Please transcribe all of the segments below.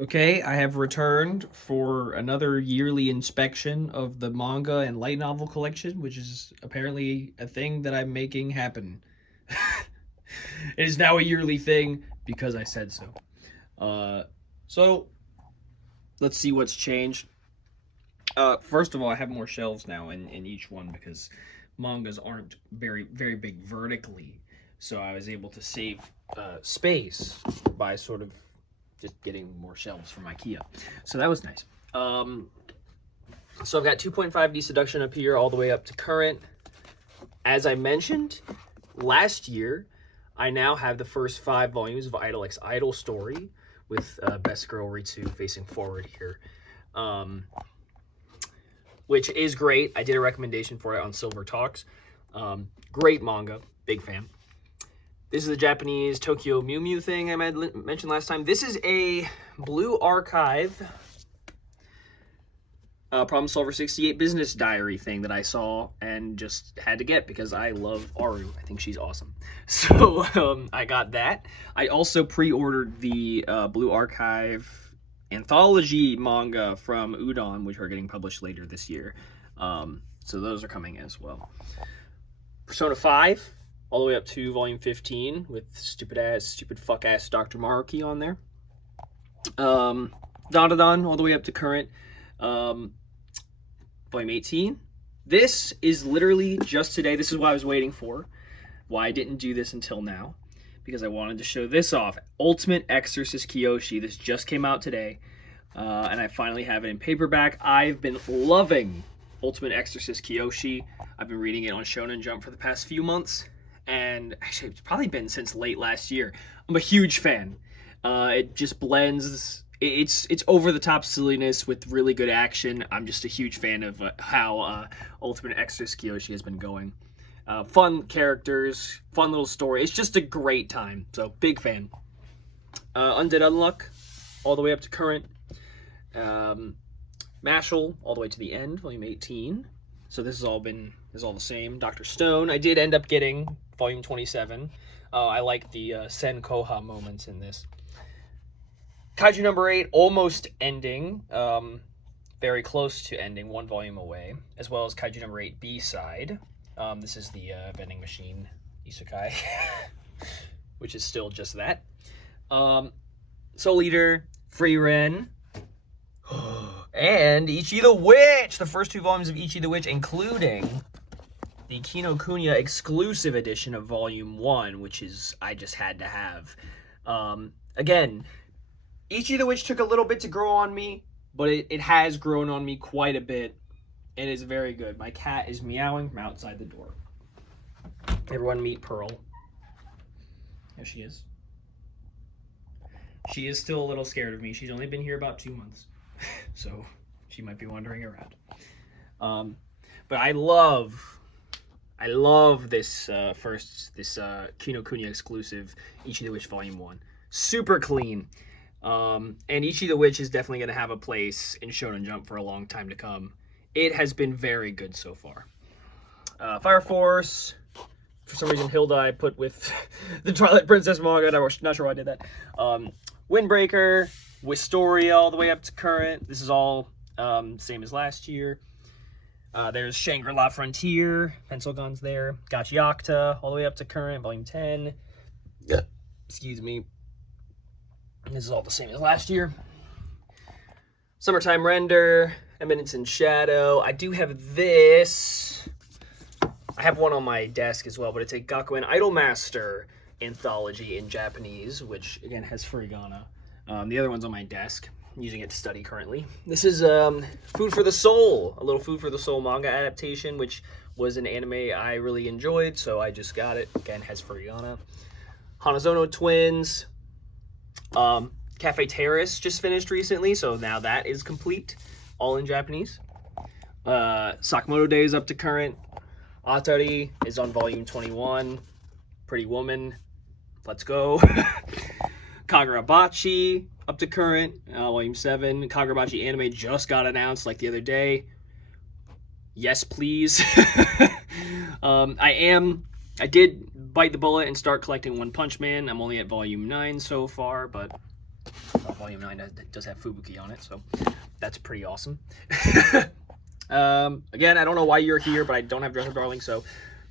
Okay, I have returned for another yearly inspection of the manga and light novel collection, which is apparently a thing that I'm making happen. It is now a yearly thing because I said so. Uh, so let's see what's changed. First of all, I have more shelves now in each one because mangas aren't very big vertically, so I was able to save space by sort of just getting more shelves from IKEA. So that was nice. So I've got 2.5D seduction up here all the way up to current. As I mentioned last year, I now have the first 5 volumes of Idol X Idol Story with Best Girl Ritsu facing forward here. Which is great. I did a recommendation for it on Silver Talks. Great manga. Big fan. This is the Japanese Tokyo Mew Mew thing I mentioned last time. This is a Blue Archive Problem Solver 68 business diary thing that I saw and just had to get because I love Aru. I think she's awesome. So I got that. I also pre-ordered the Blue Archive anthology manga from Udon, which are getting published later this year. So those are coming as well. Persona 5, all the way up to volume 15 with stupid fuck ass Dr. Maruki on there. Dandadan, all the way up to current. Volume 18. This is literally just today. This is what I was waiting for. Why I didn't do this until now. Because I wanted to show this off. Ultimate Exorcist Kyoshi. This just came out today. And I finally have it in paperback. I've been loving Ultimate Exorcist Kyoshi. I've been reading it on Shonen Jump for the past few months. And actually, it's probably been since late last year. I'm a huge fan. It just blends... It's over-the-top silliness with really good action. I'm just a huge fan of how Ultimate Exorcist Kyoshi has been going. Fun characters, fun little story. It's just a great time. So, big fan. Undead Unluck, all the way up to current. Mashal, all the way to the end, volume 18. So this has all the same. Dr. Stone, I did end up getting volume 27. I like the Sen Koha moments in this. Kaiju number 8, almost ending. Very close to ending, 1 volume away. As well as Kaiju number 8 B-side. This is the vending machine isekai, which is still just that. Soul Eater, Free Ren, and Ichi the Witch! The first 2 volumes of Ichi the Witch, including the Kinokuniya exclusive edition of Volume 1, which is, I just had to have. Again, Ichi the Witch took a little bit to grow on me, but it has grown on me quite a bit. It is very good. My cat is meowing from outside the door. Everyone meet Pearl. There she is. She is still a little scared of me. She's only been here about 2 months. So she might be wandering around. But I love this Kinokuniya exclusive Ichi the Witch Volume 1. Super clean. And Ichi the Witch is definitely going to have a place in Shonen Jump for a long time to come. It has been very good so far. Fire Force. For some reason, Hilda I put with the Twilight Princess manga. I'm not sure why I did that. Windbreaker. Wistoria all the way up to current. This is all same as last year. There's Shangri-La Frontier. Pencil Guns there. Gachiakta all the way up to current. Volume 10. Excuse me. This is all the same as last year. Summertime Render. Eminence in Shadow. I do have this. I have one on my desk as well, but it's a Gakuen Idolmaster anthology in Japanese, which, again, has furigana. The other one's on my desk. I'm using it to study currently. This is Food for the Soul, a little Food for the Soul manga adaptation, which was an anime I really enjoyed, so I just got it. Again, has furigana. Hanazono Twins. Cafe Terrace just finished recently, so now that is complete. All in Japanese. Sakamoto Day is up to current. Atari is on volume 21. Pretty Woman. Let's go. Kagurabachi up to current. Volume 7. Kagurabachi anime just got announced like the other day. Yes, please. I did bite the bullet and start collecting One Punch Man. I'm only at volume 9 so far, but volume 9 does have Fubuki on it, so that's pretty awesome. Again, I don't know why you're here, but I don't have Dress Up Darling, so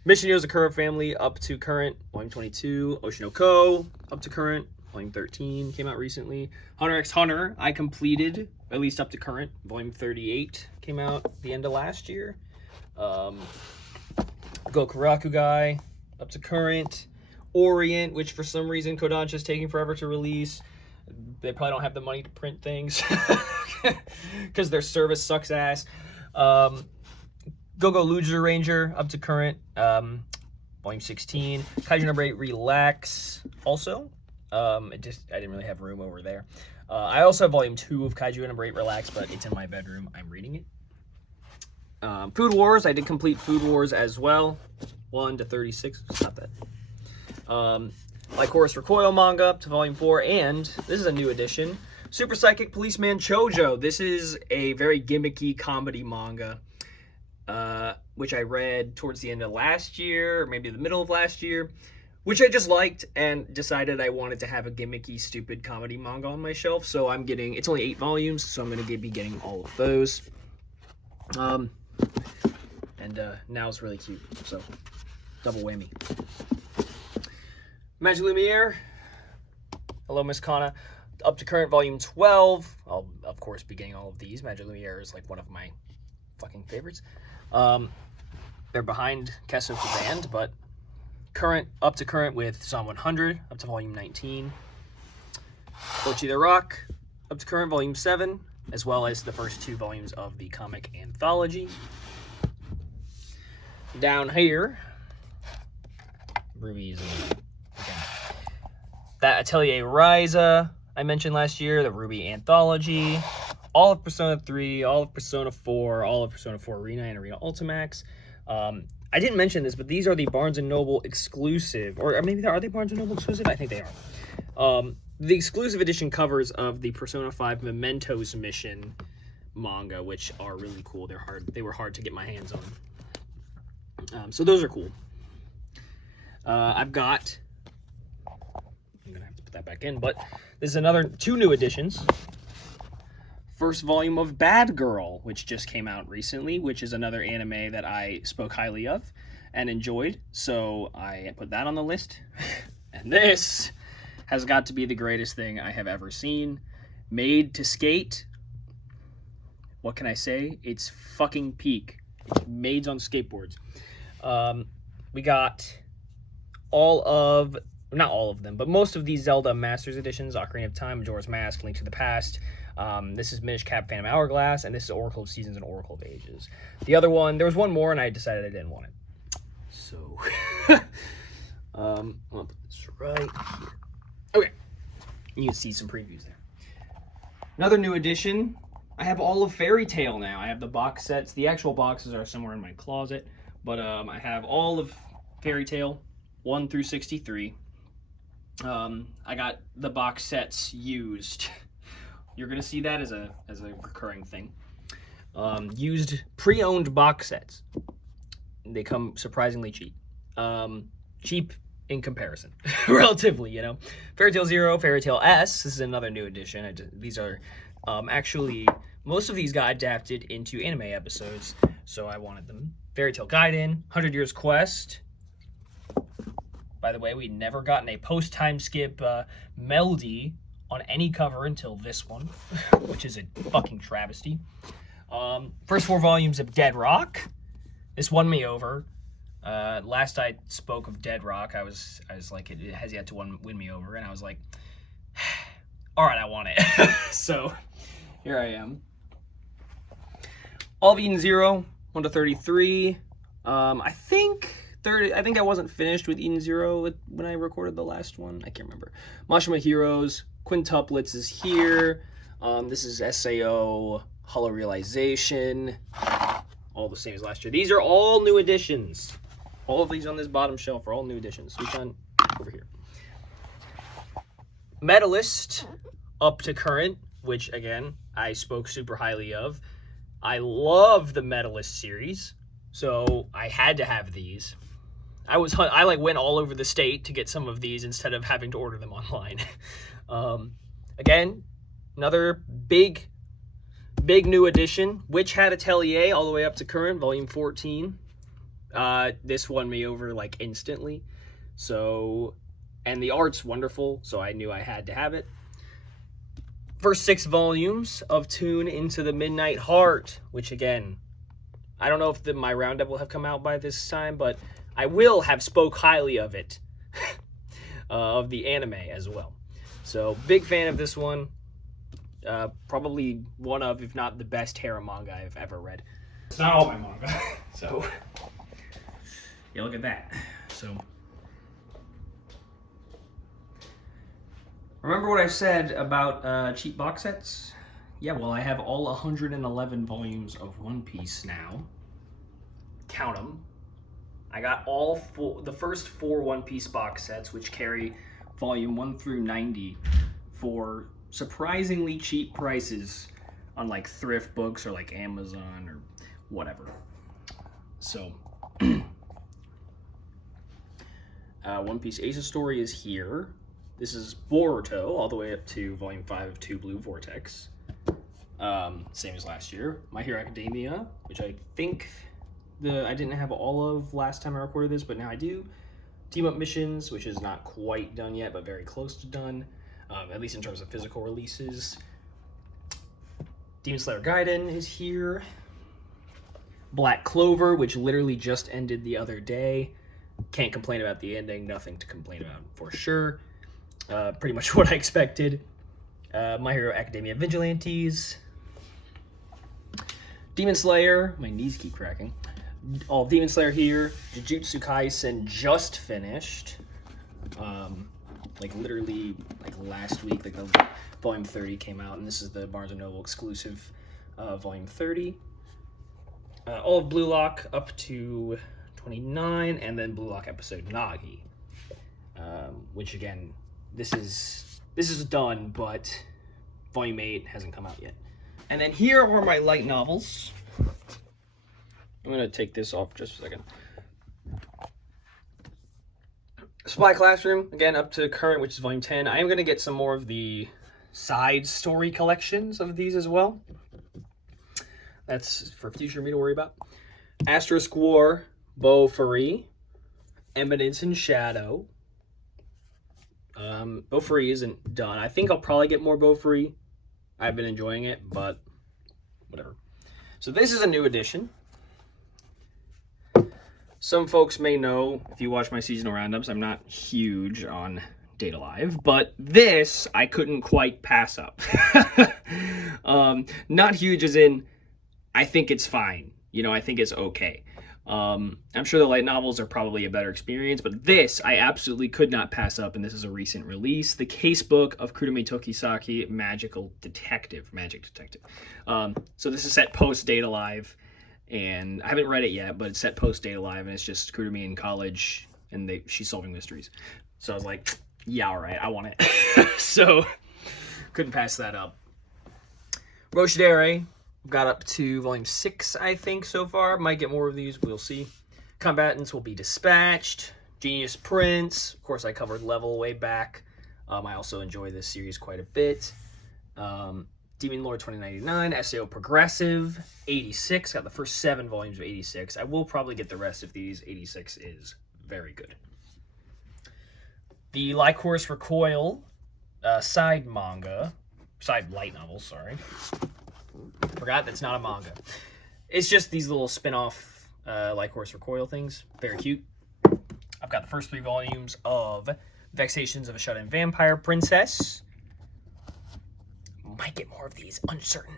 Mission Yozakura Family up to current, volume 22. Oshinoko up to current, volume 13 came out recently. Hunter x Hunter I completed, at least up to current, volume 38 came out the end of last year. Gokurakugai up to current. Orient, which for some reason Kodansha's taking forever to release. They probably don't have the money to print things because their service sucks ass. Go-Go Loser Ranger up to current, volume 16. Kaiju number 8 Relax also. I didn't really have room over there. I also have volume 2 of Kaiju number 8 Relax, but it's in my bedroom. I'm reading it. Food Wars, I did complete Food Wars as well. 1 to 36, it's not bad. Like Horus Recoil manga up to volume 4, and this is a new edition, Super Psychic Policeman Chojo. This is a very gimmicky comedy manga, which I read towards the end of last year, or maybe the middle of last year, which I just liked and decided I wanted to have a gimmicky, stupid comedy manga on my shelf. So I'm getting, it's only 8 volumes, so I'm going to be getting all of those. And now it's really cute, so double whammy. Magic Lumiere, hello Miss Kana, up to current volume 12. I'll of course be getting all of these. Magic Lumiere is like one of my fucking favorites. They're behind Kesu's Band, but current, up to current with Psalm 100, up to volume 19. Ochi the Rock, up to current volume 7, as well as the first 2 volumes of the comic anthology. Down here, Ruby's again. That Atelier Ryza I mentioned last year, the Ruby anthology, all of Persona 3, all of Persona 4, all of Persona 4 Arena and Arena Ultimax. I didn't mention this, but these are the Barnes & Noble exclusive, or maybe are they Barnes & Noble exclusive? I think they are. The exclusive edition covers of the Persona 5 Mementos mission manga, which are really cool. They were hard to get my hands on. So those are cool. I'm gonna have to put that back in, but this is another 2 new editions. First volume of Bad Girl, which just came out recently, which is another anime that I spoke highly of and enjoyed, so I put that on the list. And this has got to be the greatest thing I have ever seen. Made to Skate. What can I say? It's fucking peak. It's maids on skateboards. We got not all of them, but most of these Zelda Masters Editions: Ocarina of Time, Majora's Mask, Link to the Past. This is Minish Cap Phantom Hourglass, and this is Oracle of Seasons and Oracle of Ages. The other one, there was one more, and I decided I didn't want it. So, I'm gonna put this right here. Okay, you can see some previews there. Another new edition. I have all of Fairy Tail now. I have the box sets. The actual boxes are somewhere in my closet, but I have all of Fairy Tail 1 through 63. I got the box sets used. You're gonna see that as a recurring thing. Used pre-owned box sets. They come surprisingly cheap. Cheap in comparison, relatively, you know. Fairy Tail Zero, Fairy Tail S. This is another new edition. These are actually, most of these got adapted into anime episodes, so I wanted them. Fairy Tail Gaiden, 100 Years Quest. By the way, we never gotten a post-time skip Melody on any cover until this one, which is a fucking travesty. First 4 volumes of Dead Rock. This won me over. Last I spoke of Dead Rock, I was like, it has yet to win me over, and I was like, all right, I want it. So here I am. All of Eden Zero, 1 to 33. I think I wasn't finished with Eden Zero when I recorded the last one. I can't remember. Mashima Heroes, Quintuplets is here. This is SAO, Hollow Realization. All the same as last year. These are all new editions. All of these on this bottom shelf are all new editions. Suchan, over here. Medalist, up to current, which again, I spoke super highly of. I love the Medalist series, so I had to have these. I like went all over the state to get some of these instead of having to order them online. Again, Another big new edition. Witch Hat Atelier, all the way up to current, volume 14. This won me over like instantly. So, and the art's wonderful, so I knew I had to have it. First 6 volumes of Tune Into the Midnight Heart, which again, I don't know if my roundup will have come out by this time, but I will have spoke highly of it, of the anime as well. So, big fan of this one. Probably one of, if not the best harem manga I've ever read. It's not all my manga, so yeah, look at that. So, remember what I said about cheap box sets? Yeah, well, I have all 111 volumes of One Piece now. Count them. I got the first 4 One Piece box sets, which carry volume 1 through 90 for surprisingly cheap prices on like thrift books or like Amazon or whatever. So, One Piece Ace of Story is here. This is Boruto, all the way up to volume 5 of 2 Blue Vortex. Same as last year. My Hero Academia, which I think I didn't have all of last time I recorded this, but now I do. Team Up Missions, which is not quite done yet, but very close to done, at least in terms of physical releases. Demon Slayer Gaiden is here. Black Clover, which literally just ended the other day. Can't complain about the ending, nothing to complain about for sure. Pretty much what I expected. My Hero Academia Vigilantes. Demon Slayer, my knees keep cracking. All Demon Slayer here. Jujutsu Kaisen just finished. Like literally like last week, like the volume 30 came out, and this is the Barnes & Noble exclusive volume 30. All of Blue Lock up to 29, and then Blue Lock episode Nagi. Which again, this is done, but volume 8 hasn't come out yet. And then here are my light novels. I'm gonna take this off just for a second. Spy Classroom, again, up to current, which is volume 10. I am gonna get some more of the side story collections of these as well. That's for future me to worry about. Asterisk War, Beau Free, Eminence and Shadow. Beau Free isn't done. I think I'll probably get more Beau Free. I've been enjoying it, but whatever. So this is a new edition. Some folks may know, if you watch my seasonal roundups, I'm not huge on Data Live, but this I couldn't quite pass up. Not huge as in, I think it's fine. You know, I think it's okay. I'm sure the light novels are probably a better experience, but this I absolutely could not pass up, and this is a recent release. The Casebook of Kurumi Tokisaki, Magic Detective. So this is set post Data Live, and I haven't read it yet, but it's set post Data Live, and it's just Kurumi in college, and she's solving mysteries. So I was like, yeah, all right, I want it. So couldn't pass that up. Roshidere. Got up to volume 6, I think, so far. Might get more of these. We'll see. Combatants will be dispatched. Genius Prince. Of course, I covered Level way back. I also enjoy this series quite a bit. Demon Lord 2099. SAO Progressive. 86. Got the first 7 volumes of 86. I will probably get the rest of these. 86 is very good. The Lycoris Recoil side light novel, sorry. Forgot that's not a manga. It's just these little spin-off Lycoris Recoil things. Very cute. I've got the first 3 volumes of Vexations of a Shut-In Vampire Princess. Might get more of these. Uncertain.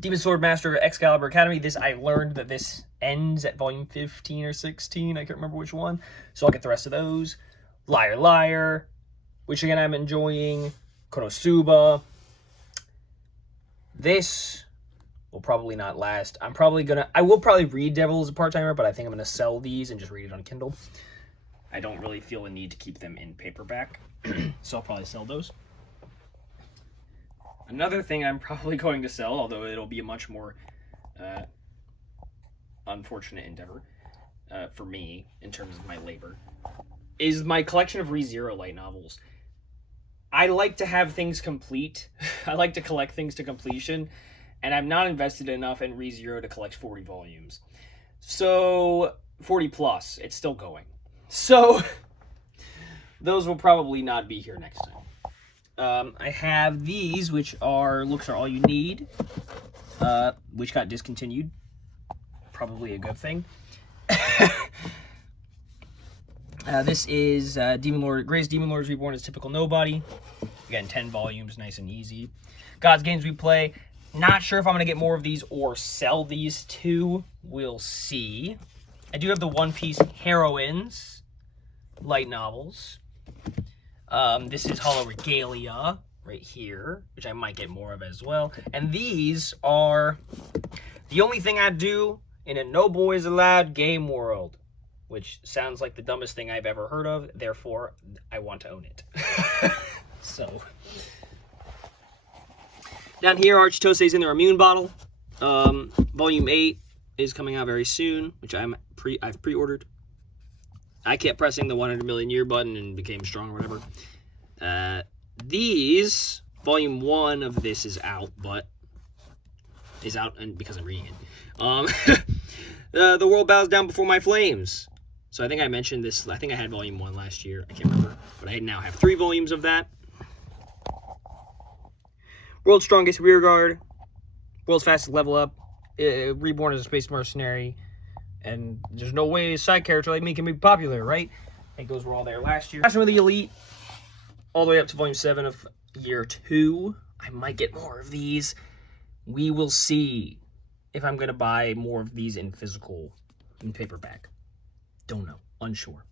Demon Sword Master Excalibur Academy. I learned that this ends at volume 15 or 16. I can't remember which one. So I'll get the rest of those. Liar Liar, which again I'm enjoying. Konosuba. This will probably not last. I will probably read Devil as a part-timer, but I think I'm going to sell these and just read it on Kindle. I don't really feel the need to keep them in paperback, so I'll probably sell those. Another thing I'm probably going to sell, although it'll be a much more unfortunate endeavor for me in terms of my labor, is my collection of ReZero light novels. I like to have things complete. I like to collect things to completion, and I'm not invested enough in ReZero to collect 40 volumes. So, 40 plus, it's still going. So, those will probably not be here next time. I have these, which are Looks Are All You Need, which got discontinued. Probably a good thing. This is Greatest Demon Lords Reborn as Typical Nobody. Again, 10 volumes, nice and easy. God's Games We Play. Not sure if I'm going to get more of these or sell these two. We'll see. I do have the One Piece Heroines light novels. This is Hollow Regalia right here, which I might get more of as well. And these are the only thing I do in a No Boys Allowed game world, which sounds like the dumbest thing I've ever heard of. Therefore, I want to own it. So, down here, Architose's in their Immune bottle. Volume 8 is coming out very soon, which I've pre-ordered. I kept pressing the 100 million year button and became strong or whatever. These, Volume 1 of this is out, but is out and because I'm reading it. The World Bows Down Before My Flames. So I think I mentioned this. I think I had Volume 1 last year. I can't remember. But I now have 3 volumes of that. World's Strongest Rearguard. World's Fastest Level Up. Reborn as a Space Mercenary. And there's no way a side character like me can be popular, right? I think those were all there last year. Passion with the Elite. All the way up to Volume 7 of Year 2. I might get more of these. We will see if I'm going to buy more of these in paperback. Don't know. Unsure.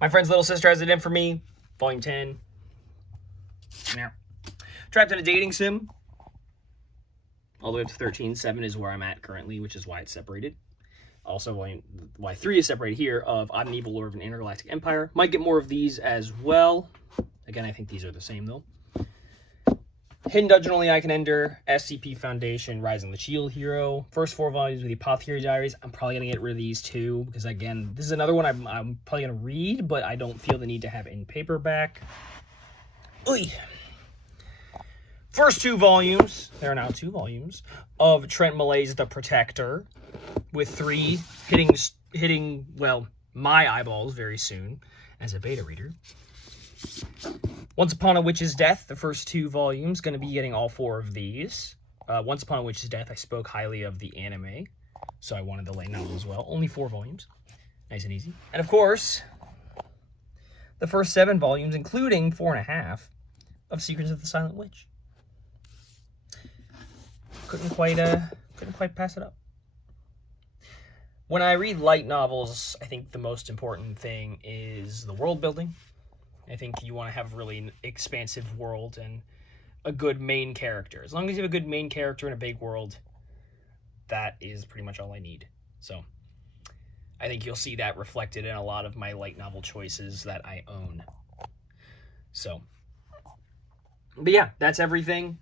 My Friend's Little Sister Has It In For Me. Volume 10. Now, Trapped in a Dating Sim. All the way up to 13. 7 is where I'm at currently, which is why it's separated. Also, why 3 is separated here, of I'm an Evil Lord of an Intergalactic Empire. Might get more of these as well. Again, I think these are the same, though. Hidden Dungeon Only I Can Enter, SCP Foundation, Rising the Shield Hero. First 4 volumes of the Apothecary Diaries. I'm probably going to get rid of these too, because again, this is another one I'm probably going to read, but I don't feel the need to have in paperback. Oy. First 2 volumes, there are now 2 volumes, of Trent Malay's The Protector, with 3 hitting, well, my eyeballs very soon as a beta reader. Once Upon a Witch's Death, the first 2 volumes, going to be getting all 4 of these. Once Upon a Witch's Death, I spoke highly of the anime, so I wanted the light novel as well. Only 4 volumes. Nice and easy. And of course, the first 7 volumes, including 4.5, of Secrets of the Silent Witch. Couldn't quite pass it up. When I read light novels, I think the most important thing is the world building. I think you want to have a really expansive world and a good main character. As long as you have a good main character in a big world, that is pretty much all I need. So I think you'll see that reflected in a lot of my light novel choices that I own. So, but yeah, that's everything.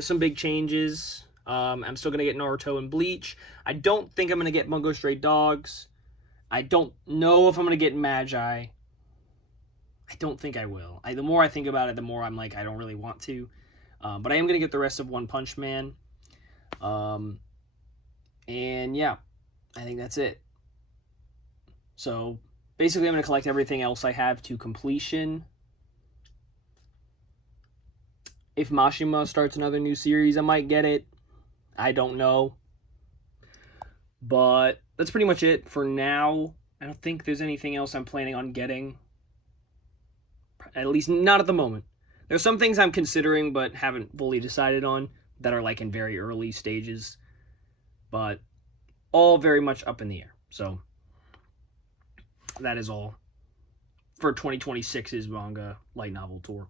Some big changes. I'm still going to get Naruto and Bleach. I don't think I'm going to get Bungo Stray Dogs. I don't know if I'm going to get Magi. I don't think I will. The more I think about it, the more I'm like, I don't really want to. But I am going to get the rest of One Punch Man. And yeah, I think that's it. So basically, I'm going to collect everything else I have to completion. If Mashima starts another new series, I might get it. I don't know. But that's pretty much it for now. I don't think there's anything else I'm planning on getting. At least not at the moment. There's some things I'm considering but haven't fully decided on that are like in very early stages. But all very much up in the air. So that is all for 2026's manga light novel tour.